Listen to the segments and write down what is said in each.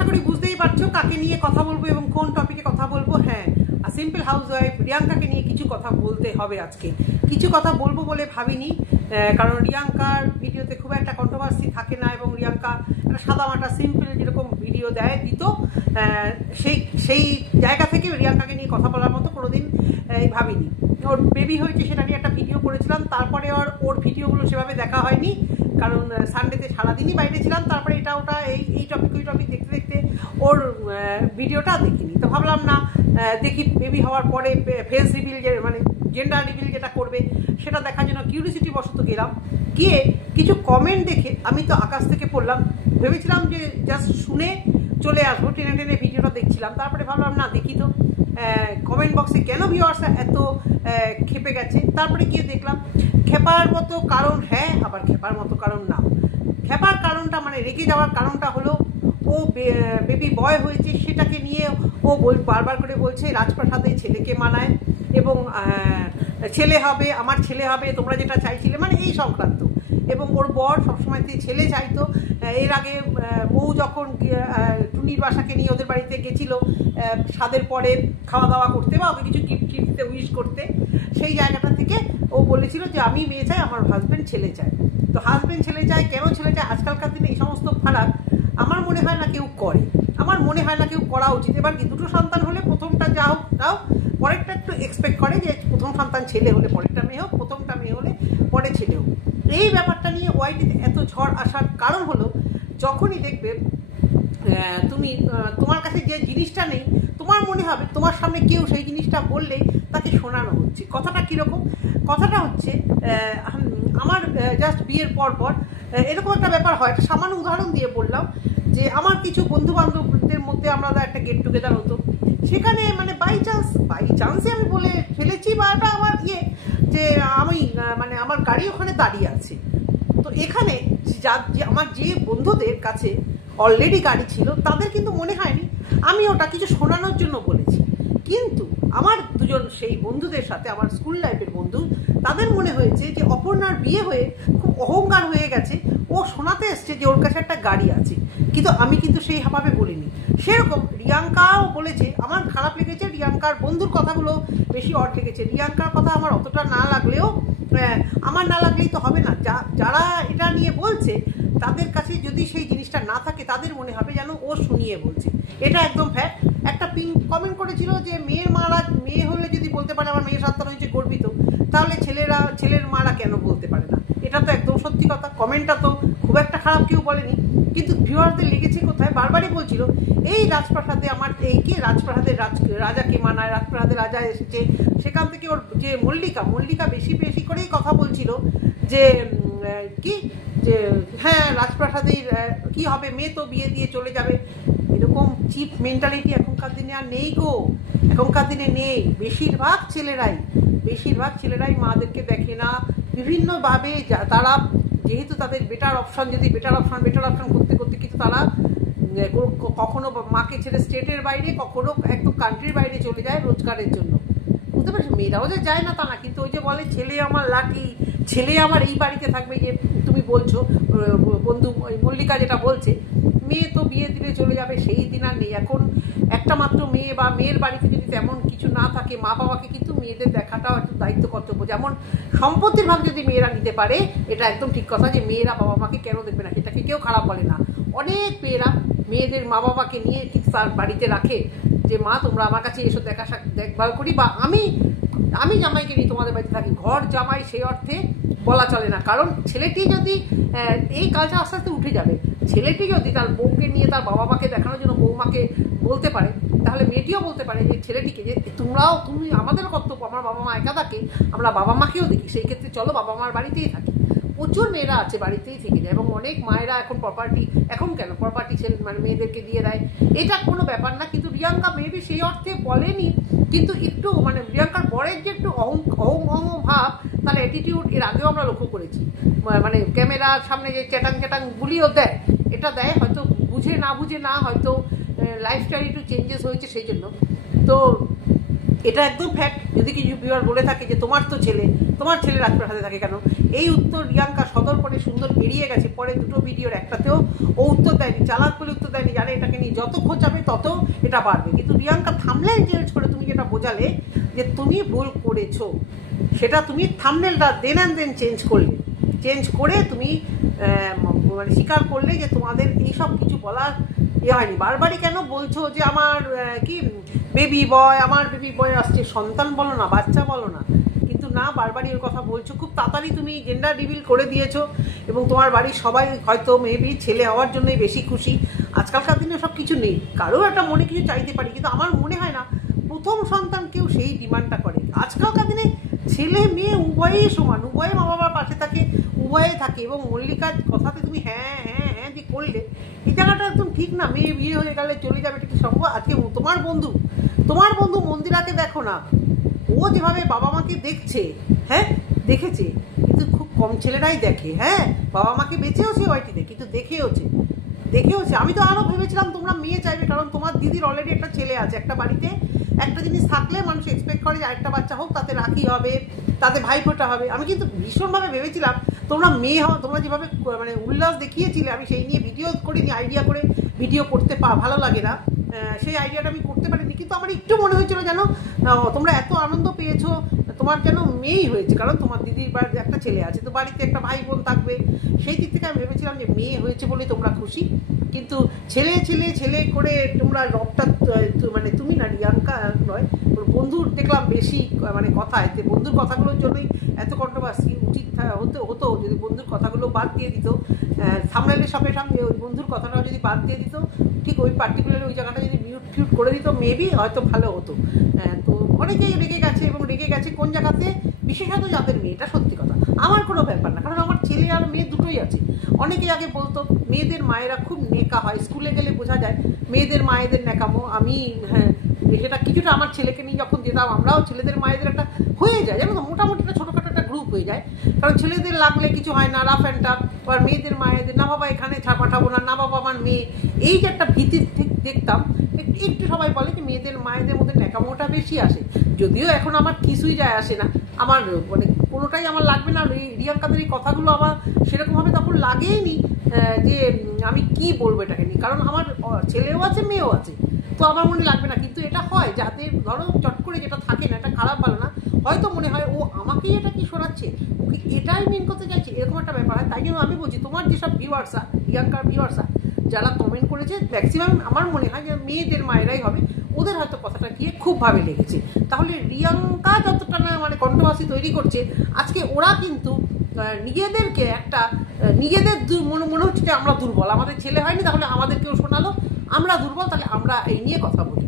আশা করি বুঝতেই পারছো কাকে নিয়ে কথা বলবো এবং কোন টপিকে কথা বলবো। হ্যাঁ, সিম্পল হাউসওয়াইফ রিয়াঙ্কাকে নিয়ে কিছু কথা বলতে হবে আজকে। কিছু কথা বলবো বলে ভাবিনি, কারণ রিয়াঙ্কার ভিডিওতে খুব একটা কন্ট্রোভার্সি থাকে না এবং রিয়াঙ্কা একটা সাদামাটা সিম্পল যেরকম ভিডিও দিত, সেই জায়গা থেকে রিয়াঙ্কাকে নিয়ে কথা বলার মতো কোনোদিন ভাবিনি। ওর বেবি হয়েছে সেটা নিয়ে একটা ভিডিও করেছিলাম, তারপরে ওর ভিডিওগুলো সেভাবে দেখা হয়নি, কারণ সানডেতে সারাদিনই বাইরে ছিলাম। তারপরে এটা ওটা এই টপিক ওই টপিক দেখতে দেখতে ওর ভিডিওটা দেখিনি। তো ভাবলাম না, দেখি বেবি হওয়ার পরে ফেস রিভিল মানে জেন্ডার রিভিল যেটা করবে সেটা দেখার জন্য কিউরিসিটি বশত গেলাম। গিয়ে কিছু কমেন্ট দেখে আমি তো আকাশ থেকে পড়লাম। ভেবেছিলাম যে জাস্ট শুনে চলে আসবো, টেনে টেনে ভিডিওটা দেখছিলাম। তারপরে ভাবলাম না, দেখি তো কমেন্ট বক্সে কেন ভিউয়ার্সরা এত খেপে গেছে। তারপরে গিয়ে দেখলাম খেপার মতো কারণ হ্যাঁ, আবার খেপার মতো কারণ না। খেপার কারণটা মানে রেগে যাওয়ার কারণটা হলো ও বেবি বয় হয়েছে সেটাকে নিয়ে ও বারবার করে বলছে রাজপ্রাসাদে ছেলেকে মানায় এবং ছেলে হবে, আমার ছেলে হবে, তোমরা যেটা চাইছিলে, মানে এই সংক্রান্ত। এবং ওর বর সবসময় ছেলে চাইতো। এর আগে বউ যখন টুনির বাসাকে নিয়ে ওদের বাড়িতে গেছিলো স্বাদের পরে খাওয়া দাওয়া করতে বা ওকে কিছু গিফট দিতে উইশ করতে, সেই জায়গাটা থেকে ও বলেছিল যে আমি মেয়ে চাই, আমার হাজব্যান্ড ছেলে চায়। তো হাজব্যান্ড ছেলে চায়, কেন ছেলে চায়? আজকালকার দিনে এই সমস্ত ফারাক আমার মনে হয় না কেউ করে, আমার মনে হয় না কেউ করা উচিত। এবার কি দুটো সন্তান হলে প্রথমটা যা হোক তাও, পরেরটা একটু এক্সপেক্ট করে যে প্রথম সন্তান ছেলে হলে পরেরটা মেয়ে হোক, প্রথমটা মেয়ে হলে পরে ছেলে হোক। এই ব্যাপারটা নিয়ে ওয়াইটিতে এত ঝড় আসার কারণ হলো যখনই দেখবে তুমি তোমার কাছে যে জিনিসটা নেই, তোমার মনে হবে তোমার সামনে কেউ সেই জিনিসটা বললেই তাকে শোনানো হচ্ছে। কথাটা কীরকম? কথাটা হচ্ছে আমার জাস্ট বিয়ের পর এরকম একটা ব্যাপার হয়। একটা সামান্য উদাহরণ দিয়ে বললাম যে আমার কিছু বন্ধু বান্ধবদের মধ্যে আমরা একটা গেট টুগেদার হতো, সেখানে মানে বাই চান্সে আমি বলে ফেলেছি বা এটা আমার যে আমি মানে আমার গাড়ি ওখানে দাঁড়িয়ে আছে। তো এখানে আমার যে বন্ধুদের কাছে অলরেডি গাড়ি ছিল তাদের কিন্তু মনে হয়নি আমি ওটা কিছু শোনানোর জন্য বলেছি, কিন্তু আমার দুজন সেই বন্ধুদের সাথে আমার স্কুল লাইফের বন্ধু, তাদের মনে হয়েছে যে অপর্ণার বিয়ে হয়ে খুব অহংকার হয়ে গেছে, ও শোনাতে এসছে যে ওর কাছে একটা গাড়ি আছে, কিন্তু আমি কিন্তু সেইভাবে বলিনি। সেরকম রিয়াঙ্কাও বলেছে, আমার খারাপ লেগেছে রিয়াঙ্কার বন্ধুর কথাগুলো বেশি অড লেগেছে। রিয়াঙ্কার কথা আমার অতটা না লাগলেও, আমার না লাগলেই তো হবে না, যারা এটা নিয়ে বলছে তাদের কাছে যদি সেই জিনিসটা না থাকে তাদের মনে হবে যেন ও শুনিয়ে বলছে। এটা একদম ফ্যাক্ট। একটা পিঙ্ক কমেন্ট করেছিল যে মেয়ে হলে যদি বলতে পারে আমার মেয়ে সন্তান হয়েছে গর্বিত, তাহলে ছেলের মারা কেন বলতে পারে না? এটা তো একদম সত্যি কথা। কমেন্টটা তো খুব একটা খারাপ কেউ বলেনি, কিন্তু ভিউয়ারদের লেগেছে কোথায়? বারবারই বলছিল এই রাজপ্রাসাদে আমার রাজপ্রাসাদের রাজাকে মানায়, রাজপ্রাসাদের রাজা এসেছে, সেখান থেকে ওর যে মল্লিকা বেশি করেই কথা বলছিল যে যে হ্যাঁ রাজপ্রাসাদের কি হবে, মেয়ে তো বিয়ে দিয়ে চলে যাবে। এরকম চিপ মেন্টালিটি এখনকার দিনে আর নেই গো, এখনকার দিনে নেই। বেশিরভাগ ছেলেরাই মাদেরকে দেখে না বিভিন্নভাবে। তারা যেহেতু তাদের বেটার অপশন করতে কিন্তু তারা কখনো মাকে ছেড়ে স্টেটের বাইরে, কখনো একদম কান্ট্রির বাইরে চলে যায় রোজগারের জন্য। বুঝতে পারছো? মেয়েরাও যে যায় না তা না, কিন্তু ওই যে বলে ছেলে আমার লাকি, ছেলে আমার এই বাড়িতে থাকবে। যে তুমি বলছো বন্ধু মল্লিকা যেটা বলছে, মেয়ে তো বিয়ে দিলে চলে যাবে, সেই দিন আর নেই। এখন একটা মাত্র মেয়ে বা মেয়ের বাড়িতে যদি তেমন কিছু না থাকে, মা বাবাকে কিন্তু মেয়েদের দেখাটাও একটু দায়িত্ব কর্তব্য। যেমন সম্পত্তির ভাগ যদি মেয়েরা নিতে পারে, এটা একদম ঠিক কথা যে মেয়েরা বাবা মাকে কেন দেখবে না, সেটাকে কেউ খারাপ বলে না। অনেক মেয়েরা মেয়েদের মা বাবাকে নিয়ে ঠিক তার বাড়িতে রাখে যে মা তোমরা আমার কাছে এসো, দেখভাল করি, বা আমি জামাইকে নিয়ে তোমাদের বাড়িতে থাকি। ঘর জামাই সেই অর্থে বলা চলে না, কারণ ছেলেটি যদি এই কাজটা আস্তে আস্তে উঠে যাবে। ছেলেটি যদি তার বউকে নিয়ে তার বাবা মাকে দেখানোর জন্য বৌমাকে বলতে পারে, তাহলে মেয়েটিও বলতে পারে যে ছেলেটিকে যে তুমি আমাদের কর্তব্য, আমার বাবা মা একা থাকে, আমরা বাবা মাকেও দেখি, সেই ক্ষেত্রে চলো বাবা মার বাড়িতেই থাকি। প্রচুর মেয়েরা আছে বাড়িতেই থেকে যায়, এবং অনেক মায়েরা এখন প্রপার্টি মানে মেয়েদেরকে দিয়ে দেয়। এটা কোনো ব্যাপার না, কিন্তু রিয়াঙ্কা মেবি সেই অর্থে বলেনি, কিন্তু একটু মানে রিয়াঙ্কার বরের যে একটু অহং ভাব, তার অ্যাটিটিউড এর আগেও আমরা লক্ষ্য করেছি। মানে ক্যামেরার সামনে যে চ্যাটাং গুলিও দেয়, এটা দেয় হয়তো বুঝে না হয়তো লাইফস্টাইল একটু চেঞ্জেস হয়েছে সেই জন্য। তো এটা একদম ফ্যাক্ট। যদি কিছু ভিউয়ার বলে থাকে যে তোমার ছেলে রাজপ্রাসাদে থাকে কেন, এই উত্তর রিয়াঙ্কা সদর পরে সুন্দর বেরিয়ে গেছে। পরে দুটো ভিডিওর একটাতেও ও উত্তর দেয়নি, চালাক বলে উত্তর দেয়নি, জানে এটাকে নিয়ে যত খোঁচাবে তত এটা বাড়বে। কিন্তু রিয়াঙ্কা থাম্বনেল চেঞ্জ করে তুমি যেটা বোঝালে যে তুমি ভুল করেছো, সেটা তুমি থাম্বনেলটা দেন অ্যান্ড দেন চেঞ্জ করে তুমি মানে স্বীকার করলে যে তোমাদের এইসব কিছু বলার হয়নি। বারবারই কেন বলছো যে আমার বেবি বয় আসছে, সন্তান বলো না, বাচ্চা বলো না, কিন্তু না, বারবারই ওর কথা বলছো। খুব তাড়াতাড়ি তুমি জেন্ডার রিভিল করে দিয়েছো এবং তোমার বাড়ির সবাই হয়তো মেবি ছেলে হওয়ার জন্যই বেশি খুশি। আজকালকার দিনে সব কিছু নেই, কারো একটা মনে কিছু চাইতে পারি, কিন্তু আমার মনে হয় না প্রথম সন্তান কেউ সেই ডিমান্ডটা করে। আজকালকার দিনে ছেলে মেয়ে উভয়ই সমান, উভয়ে মা বাবার পাশে থাকে, উভয়ে থাকে। এবং মল্লিকার কথাতে তুমি হ্যাঁ হ্যাঁ হ্যাঁ যে করলে, এই জায়গাটা একদম ঠিক না। মেয়ে বিয়ে হয়ে গেলে চলে যাবে, এটা কি সম্ভব? আজকে তোমার বন্ধু মন্দিরাকে দেখো না, ও যেভাবে বাবা মাকে দেখছে, হ্যাঁ দেখেছে, কিন্তু খুব কম ছেলেরাই দেখে। হ্যাঁ, বাবা মাকে বেঁচেওছে ওয়াইটিতে, কিন্তু দেখেওছে। আমি তো আরও ভেবেছিলাম তোমরা মেয়ে চাইবে, কারণ তোমার দিদির অলরেডি একটা ছেলে আছে। একটা বাড়িতে একটা জিনিস থাকলে মানুষ এক্সপেক্ট করে যে আরেকটা বাচ্চা হোক, তাতে রাখি হবে, তাতে ভাইফোঁটা হবে। আমি কিন্তু ভীষণভাবে ভেবেছিলাম তোমরা মেয়ে হও, তোমরা যেভাবে মানে উল্লাস দেখিয়েছিলে, আমি সেই নিয়ে ভিডিও করিনি, আইডিয়া করে ভিডিও করতে ভালো লাগে না, সেই আইডিয়াটা আমি করতে পারিনি। কিন্তু আমার একটু মনে হয়েছিল যেন তোমরা এত আনন্দ পেয়েছো, তোমার যেন মেয়েই হয়েছে, কারণ তোমার দিদির বাড়িতে একটা ছেলে আছে, তো বাড়িতে একটা ভাই বোন থাকবে। সেই দিক থেকে আমি ভেবেছিলাম যে মেয়ে হয়েছে বলে তোমরা খুশি। কিন্তু ছেলে করে তোমরা রবটা মানে তুমি না, রিয়াঙ্কা নয়, ওর বন্ধুর দেখলাম বেশি মানে কথায়, যে বন্ধুর কথাগুলোর জন্যই এত কন্ট্রোভার্সি। উচিত হতো যদি বন্ধুর কথাগুলো বাদ দিয়ে দিত, থাম্বনেলের সঙ্গে ওই বন্ধুর কথাটাও যদি বাদ দিয়ে দিত, ঠিক ওই পার্টিকুলার ওই জায়গাটা যদি মিউট করে দিত, মেবি হয়তো ভালো হতো। তো অনেকেই রেগে গেছে কোন জায়গাতে, বিশেষত যাদের মেয়ে, এটা সত্যি কথা। আমার কোনো ব্যাপার না, কারণ আমার ছেলে আর মেয়ে দুটোই আছে। অনেকেই আগে বলতো মেয়েদের মায়েরা খুব নেকা হয়, স্কুলে গেলে বোঝা যায় মেয়েদের মায়েদের নেকামো। আমি সেটা কিছুটা আমার ছেলেকে নিয়ে যখন যেতাম, আমরাও ছেলেদের মায়েদের একটা হয়ে যায়, জানো তো, মোটামুটি একটা ছোটোখাটো একটা গ্রুপ হয়ে যায়। কারণ ছেলেদের লাগলে কিছু হয় না, রাফ অ্যান্ড টাফ, আর মেয়েদের মায়েদের না বাবা এখানে পাঠাবো না বাবা আমার মেয়ে, এই যে একটা ভীতি দেখতাম। একটু সবাই বলে যে মেয়েদের মায়েদের মধ্যে ন্যাকামোটা বেশি আসে, যদিও এখন আমার কিছুই যায় আসে না, আমার মানে কোনোটাই আমার লাগবে না। রিয়াঙ্কাদের এই কথাগুলো আমার সেরকমভাবে তখন লাগেইনি যে আমি কি বলবো এটাকে নিয়ে, কারণ আমার ছেলেও আছে মেয়েও আছে, তো আমার মনে লাগবে না। কিন্তু এটা হয় যাদের ধরো চট করে যেটা থাকে না, এটা খারাপ ভালো না, হয়তো মনে হয় ও আমাকেই এটা কি শোনাচ্ছে, ওকে এটাই মেন করতে চাইছে, এরকম একটা ব্যাপার হয়। তাই জন্য আমি বলছি তোমার যেসব ভিউয়ার্সরা, রিয়াঙ্কার ভিউয়ার্সরা যারা কমেন্ট করেছে, ম্যাক্সিমাম আমার মনে হয় যে মেয়েদের মায়েরাই হবে, ওদের হয়তো কথাটা গিয়ে খুব ভাবে লেগেছে। তাহলে রিয়াঙ্কা যতটা না মানে কন্ট্রোভার্সি তৈরি করছে, আজকে ওরা কিন্তু নিজেদেরকে একটা নিজেদের মনে হচ্ছে যে আমরা দুর্বল, আমাদের ছেলে হয়নি, তাহলে আমাদেরকেও শোনালো আমরা দুর্বল, তাহলে আমরা এই নিয়ে কথা বলি,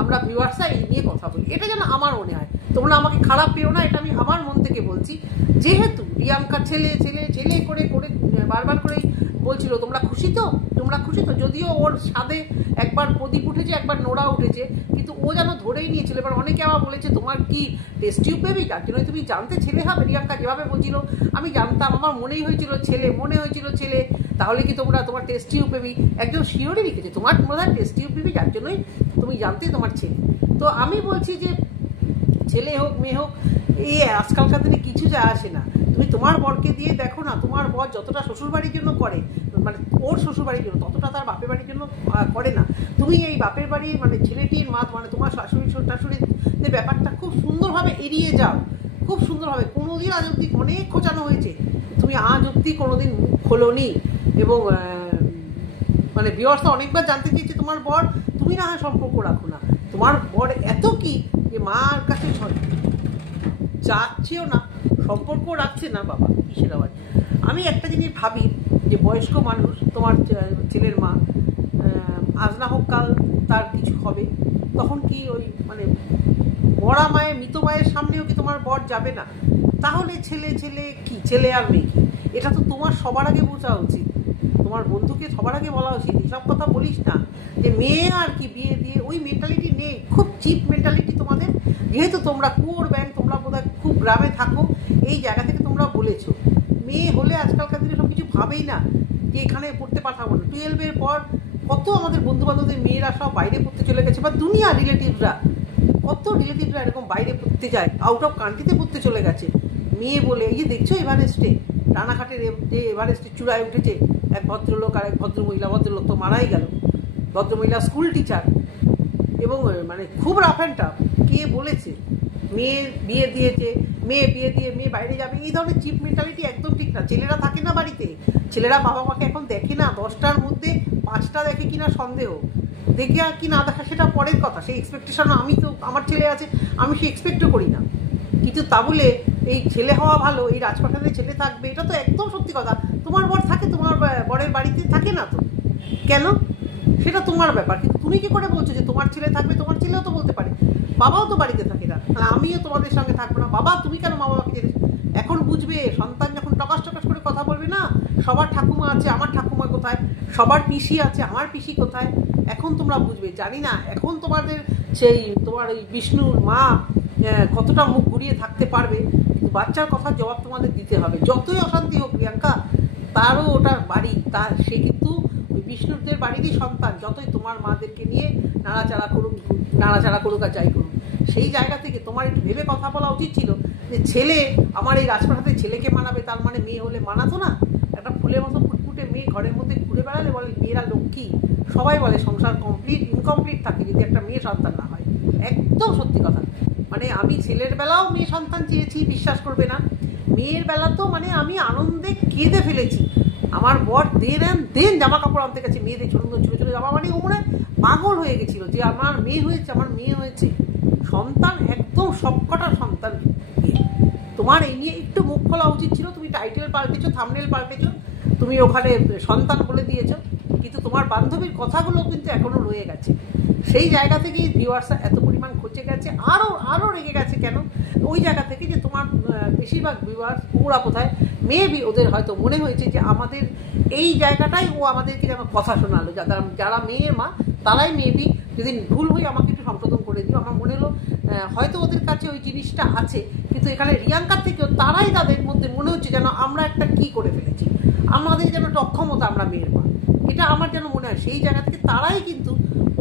আমরা ভিউয়ার্সরা এই নিয়ে কথা বলি। এটা যেন আমার মনে হয়, তোমরা আমাকে খারাপ পেও না, এটা আমি আমার মন থেকে বলছি। যেহেতু রিয়াঙ্কার ছেলে করে বারবার করে বলছিল তোমরা খুশি তো, যদিও ওর স্বাদে একবার প্রদীপ উঠেছে, একবার নোড়া উঠেছে, কিন্তু ও যেন ধরেই নিয়েছিল। এবার অনেকে আবার বলেছে তোমার কি টেস্ট টিউব বেবি, যার জন্য তুমি জানতে ছেলে হবে। রিয়াঙ্কা যেভাবে বলছিল আমি জানতাম, আমার মনে হয়েছিল ছেলে, তাহলে কি তোমার টেস্ট টিউব বেবি, একজন শিওরই লিখেছে তোমার বোধহয় টেস্ট টিউব বেবি, যার জন্যই তুমি জানতে তোমার ছেলে। তো আমি বলছি যে ছেলে হোক মেয়ে হোক, এই আজকালকার দিনে কিছু যায় আসে না। তুমি তোমার বরকে দিয়ে দেখো না, তোমার বর যতটা শ্বশুরবাড়ির জন্য করে, মানে ওর শ্বশুরবাড়ির জন্য, ততটা তার বাপের বাড়ির জন্য করে না। তুমি এই বাপের বাড়ির মানে ছেলেটির মানে তোমার শাশুড়ির ব্যাপারটা খুব সুন্দরভাবে এড়িয়ে যাও, খুব সুন্দরভাবে। কোনোদিন আজ অব্দি অনেক খোঁচানো হয়েছে, তুমি আজ অব্দি কোনোদিন মুখ খোলোনি। এবং মানে ভিউয়ার্সরা অনেকবার জানতে চেয়েছে তোমার বর, তুমি না হয় সম্পর্ক রাখো না, তোমার বর এত কি যে মার কাছে যাচ্ছেও না, সম্পর্ক রাখছে না, বাবা কিসের আবার। আমি একটা জিনিস ভাবি যে বয়স্ক মানুষ, তোমার ছেলের মা, আজ না হোক কাল তার কিছু হবে, তখন কি ওই মানে মরা মায়ের মৃত মায়ের সামনেও কি তোমার বর যাবে না? তাহলে ছেলে আর মেয়ে কি, এটা তো তোমার সবার আগে বোঝা উচিত, তোমার বন্ধুকে সবার আগে বলা উচিত। এসব কথা বলিস না যে মেয়ে আর কি বিয়ে দিয়ে, ওই মেন্টালিটি নেই, খুব চিপ মেন্টালিটি তোমাদের। যেহেতু তোমরা কুয়োর ব্যাংক, তোমরা বোধহয় খুব গ্রামে থাকো, এই জায়গা থেকে তোমরা বলেছো। মেয়ে হলে আজকালকার দিনে সব কিছু ভাবেই না যে এখানে পড়তে পাঠাবো না। 12-এর পর কত আমাদের বন্ধু বান্ধবদের মেয়েরা সব বাইরে পড়তে চলে গেছে, বা দুনিয়া রিলেটিভরা কত রিলেটিভরা এরকম বাইরে পড়তে যায়, আউট অফ কান্ট্রিতে পড়তে চলে গেছে মেয়ে বলে। এই যে দেখছো এভারেস্টে, রানাঘাটের যে এভারেস্টের চূড়ায় উঠেছে এক ভদ্রলোক আর এক ভদ্রমহিলা, ভদ্রলোক তো মারাই গেল, ভদ্রমহিলা স্কুল টিচার, এবং মানে খুব রাফ অ্যান্ড টাফ। কে বলেছে মেয়ে বিয়ে দিয়েছে, মেয়ে বিয়ে দিয়ে মেয়ে বাইরে যাবে, এই ধরনের চিপ মেন্টালিটি একদম ঠিক না। ছেলেরা থাকে না বাড়িতে, ছেলেরা বাবা মাকে এখন দেখে না, 10টার মধ্যে 5টা দেখে কিনা সন্দেহ, দেখে আর কি না দেখা সেটা পরের কথা। সেই এক্সপেকটেশন, আমি তো আমার ছেলে আছে, আমি সে এক্সপেক্টও করি না, কিন্তু তা বলে এই ছেলে হওয়া ভালো, এই রাজপ্রাসাদে ছেলে থাকবে, এটা তো একদম সত্যি কথা। তোমার বর থাকে, তোমার বরের বাড়িতে থাকে না তো কেন, সেটা তোমার ব্যাপার। কিন্তু তুমি কি করে বলছো যে তোমার ছেলে থাকবে? তোমার ছেলেও তো বলতে পারে বাবাও তো বাড়িতে থাকে না, আমিও তোমাদের সঙ্গে থাকবো না। বাবা তুমি কেন মা বাবাকে জেনে? এখন বুঝবে, সন্তান যখন টকাস টকাস করে কথা বলবে না, সবার ঠাকুমা আছে, আমার ঠাকুমা কোথায়, সবার পিসি আছে, আমার পিসি কোথায়, এখন তোমরা বুঝবে। জানি না এখন তোমাদের সেই তোমার ওই বিষ্ণুর মা কতটা মুখ ঘুরিয়ে থাকতে পারবে, কিন্তু বাচ্চার কথার জবাব তোমাদের দিতে হবে। যতই অশান্তি হোক প্রিয়াঙ্কা, তারও ওটার বাড়ি, তার সে কিন্তু ওই বিষ্ণুদের বাড়িরই সন্তান, যতই তোমার মাদেরকে নিয়ে নাড়াচাড়া করুক আর যাই করুক। সেই জায়গা থেকে তোমার একটু ভেবে কথা বলা উচিত ছিল যে ছেলে আমার এই রাজপ্রাসাদের ছেলেকে মানাবে, তার মানে মেয়ে হলে মানাতো না। একটা ফুলের মতো ফুটফুটে মেয়ে ঘরের মধ্যে ঘুরে বেড়ালে বলে মেয়েরা লক্ষ্মী, সবাই বলে সংসার ইনকমপ্লিট থাকে যদি একটা মেয়ে সন্তান না হয়। একদম সত্যি কথা। মানে আমি ছেলের বেলাও মেয়ে সন্তান চেয়েছি, বিশ্বাস করবে না। মেয়ের বেলা তো মানে আমি আনন্দে কেঁদে ফেলেছি। আমার বর দেন জামা কাপড় আনতে গেছে, মেয়েদের ছোটো ছোটো ছোটো জামা, মানে ও মনে পাগল হয়ে গেছিল যে আমার মেয়ে হয়েছে, আমার মেয়ে হয়েছে। সন্তান একদম সবকটা সন্তান। তোমার এই নিয়ে একটু মুখ খোলা উচিত ছিল। তুমি টাইটেল পাল্টেছো, থাম্বনেল পাল্টেছো, তুমি ওখানে সন্তান বলে দিয়েছো, কিন্তু তোমার বান্ধবীর কথাগুলো কিন্তু এখনো রয়ে গেছে। সেই জায়গা থেকেই ভিউয়ার্সরা এত পরিমাণ খচে গেছে, আরও রেগে গেছে। কেন? ওই জায়গা থেকে যে তোমার বেশিরভাগ ভিউয়ার্স ওরা কোথায় মেবি ওদের হয়তো মনে হয়েছে যে আমাদের এই জায়গাটাই ও আমাদেরকে যেন কথা শোনালো, যারা মেয়ের মা তারাই মেবি, যদি ভুল হয়ে আমাকে একটু সংশোধন করে দিও। আমার মনে হলো হয়তো ওদের কাছে ওই জিনিসটা আছে, কিন্তু এখানে রিয়াঙ্কার থেকেও তারাই, তাদের মধ্যে মনে হচ্ছে যেন আমরা একটা কি করে ফেলেছি, আমাদের যেন অক্ষমতা, আমরা মেয়ের মা, এটা আমার যেন মনে হয়। সেই জায়গা থেকে তারাই কিন্তু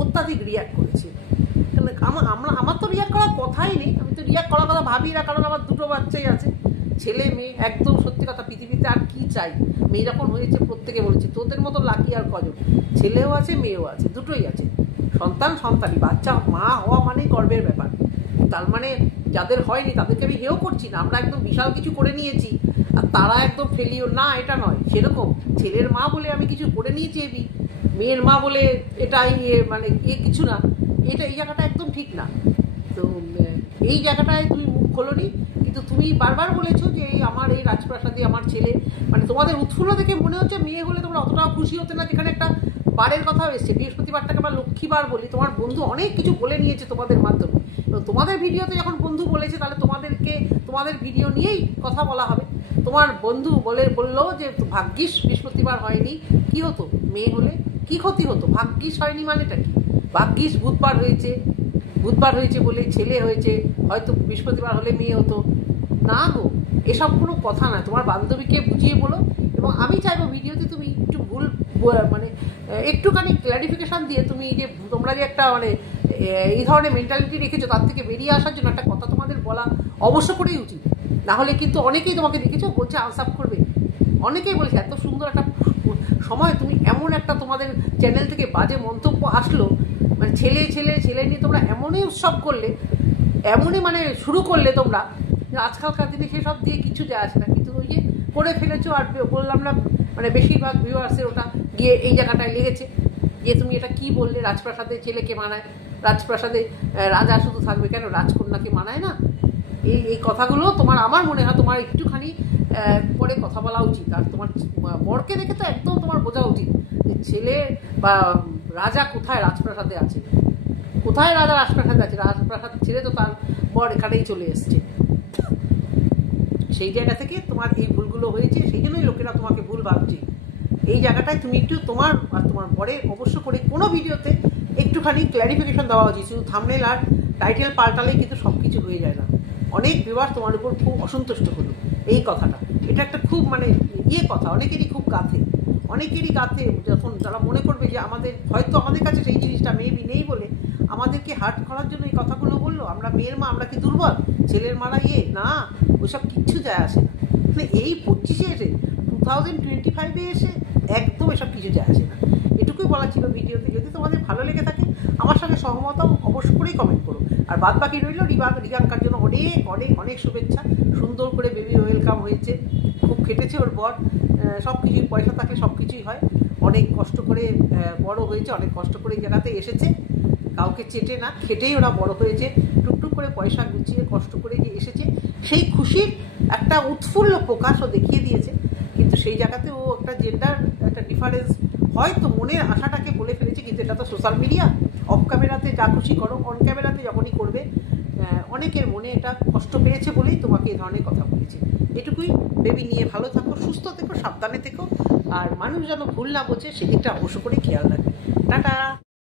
অত্যাধিক রিয়াক্ট করেছে। আমার তো রিয়াক্ট করার কথাই নেই, আমি তো রিয়াক্ট করার কথা ভাবি না, কারণ আমার দুটো বাচ্চাই আছে, ছেলে মেয়ে। একদম সত্যি কথা, পৃথিবীতে আর কি চাই? মেয়ে যখন হয়েছে প্রত্যেকে বলেছে তোদের মতো লাকি আর কজন, ছেলেও আছে মেয়েও আছে, দুটোই আছে। সন্তানই, বাচ্চা মা হওয়া মানেই গর্বের ব্যাপার। তার মানে যাদের হয়নি তাদেরকে আমি হেও করছি না, আমরা একদম বিশাল কিছু করে নিয়েছি আর তারা একদম ফেলিও না, এটা নয়। সেরকম ছেলের মা বলে আমি কিছু করে নিয়েছি, মেয়ের মা বলে এটাই মানে কিছু না, এটা এই জায়গাটা একদম ঠিক না। তো এই জায়গাটায় তুমি মুখ খোলোনি, কিন্তু তুমি বারবার বলেছো যে আমার এই রাজপ্রাসাদে আমার ছেলে, মানে তোমাদের উৎফুল্ল দেখে মনে হচ্ছে মেয়ে হলে তোমরা অতটাও খুশি হতে না। যেখানে একটা বারের কথাও এসছে, বৃহস্পতিবারটাকে আমরা লক্ষ্মীবার বলি, তোমার বন্ধু অনেক কিছু বলে নিয়েছে তোমাদের মাধ্যমে। তোমাদের ভিডিওতে যখন বন্ধু বলেছে, তাহলে তোমাদের ভিডিও নিয়েই কথা বলা হবে। তোমার বন্ধু বললো যে ভাগ্যিস বৃহস্পতিবার হয়নি, কি হতো মেয়ে হলে, কি ক্ষতি হতো? ভাগ্যিস হয়নি মানেটা কি? ভাগ্যিস বুধবার হয়েছে বলে ছেলে হয়েছে, হয়তো বৃহস্পতিবার হলে মেয়ে হতো না গো, এসব কোনো কথা না। তোমার বান্ধবীকে বুঝিয়ে বলো, এবং আমি চাইবো ভিডিওতে তুমি একটু ভুল মানে একটুখানি ক্ল্যারিফিকেশান দিয়ে তুমি যে তোমরা যে একটা মানে এই ধরনের মেন্টালিটি রেখেছো, তার থেকে বেরিয়ে আসার জন্য একটা কথা তোমাদের বলা অবশ্য করেই উচিত। না হলে কিন্তু অনেকেই তোমাকে দেখেছো বলছে আনসাপ করবে, অনেকেই বলছে এত সুন্দর একটা সময় তুমি এমন একটা তোমাদের চ্যানেল থেকে বাজে মন্তব্য আসলো, মানে ছেলে নিয়ে তোমরা এমনই উৎসব করলে, এমনই মানে শুরু করলে তোমরা, আজকালকার দিনে সেসব দিয়ে কিছু যায় আসে না, কিন্তু ওই যে করে ফেলেছো। আর বললাম না, মানে বেশিরভাগ ভিউয়ার্সের ওটা গিয়ে এই জায়গাটায় লেগেছে যে তুমি এটা কি বললে, রাজপ্রাসাদে ছেলেকে মানায়, রাজপ্রাসাদে রাজা শুধু থাকবে কেন, রাজকন্যাকে মানায় না? এই কথাগুলো তোমার, আমার মনে হয় তোমার একটুখানি পরে কথা বলা উচিত। আর তোমার বরকে দেখে তো একদম তোমার বোঝা উচিত যে ছেলে বা রাজা কোথায় রাজপ্রাসাদে আছে, কোথায় রাজা রাজপ্রাসাদে আছে। রাজপ্রাসাদ ছেড়ে তো তার বর এখানেই চলে এসছে। সেই জায়গা থেকে তোমার এই ভুলগুলো হয়েছে, সেই জন্যই লোকেরা তোমাকে ভুল ভাবছে। এই জায়গাটায় তুমি একটু তোমার আর তোমার বরের অবশ্য করে কোনো ভিডিওতে একটুখানি ক্ল্যারিফিকেশন দেওয়া উচিত। শুধু থাম্বনেল আর টাইটেল পাল্টালেই কিন্তু সব কিছু হয়ে যায় না। অনেক ভিউয়ার তোমার উপর খুব অসন্তুষ্ট হলো এই কথাটা, এটা একটা খুব মানে কথা, অনেকেরই খুব কাঁথে, অনেকেরই গাতে যখন যারা মনে করবে যে হয়তো আমাদের কাছে সেই জিনিসটা মেবি নেই বলে আমাদেরকে হার্ট করার জন্য এই কথাগুলো বললো, আমরা মেয়ের মা, আমরা কি দুর্বল, ছেলের মারা না, ওইসব কিচ্ছু যায় আসে না। মানে এই 25-এ এসে 2025-এ এসে একদম এসব কিছু যায় আসে না। এটুকুই বলা ছিল ভিডিওতে। যদি তোমাদের ভালো লেগে থাকে আমার সঙ্গে সহমত অবশ্য করেই কমেন্ট করো। আর বাদ বাকি রইল রিয়াঙ্কার জন্য অনেক অনেক অনেক শুভেচ্ছা। সুন্দর করে বেবি ওয়েলকাম হয়েছে, খুব খেটেছে ওর বর, সব কিছুই, পয়সা থাকলে সব কিছুই হয়। অনেক কষ্ট করে বড় হয়েছে, অনেক কষ্ট করে জায়গাতে এসেছে, কাউকে চেটে না, খেটেই ওরা বড় হয়েছে। টুকটুক করে পয়সা গুছিয়ে কষ্ট করে যে এসেছে, সেই খুশির একটা উৎফুল্ল প্রকাশও দেখিয়ে দিয়েছে। কিন্তু সেই জায়গাতে ও একটা জেন্ডার একটা ডিফারেন্স হয়তো মনের আশাটাকে বলে ফেলেছে, কিন্তু এটা তো সোশ্যাল মিডিয়া, অফ ক্যামেরাতে যা খুশি করো, অন ক্যামেরাতে যখনই করবে অনেকের মনে এটা কষ্ট পেয়েছে বলেই তোমাকে এই ধরনের কথা বলেছে। এটুকুই। বেবি নিয়ে ভালো থাকো, সুস্থ থেকো, সাবধানে থেকো, আর মানুষ যেন ভুল না বোঝে সেদিকটা অবশ্য করে খেয়াল রাখবে। টাটা।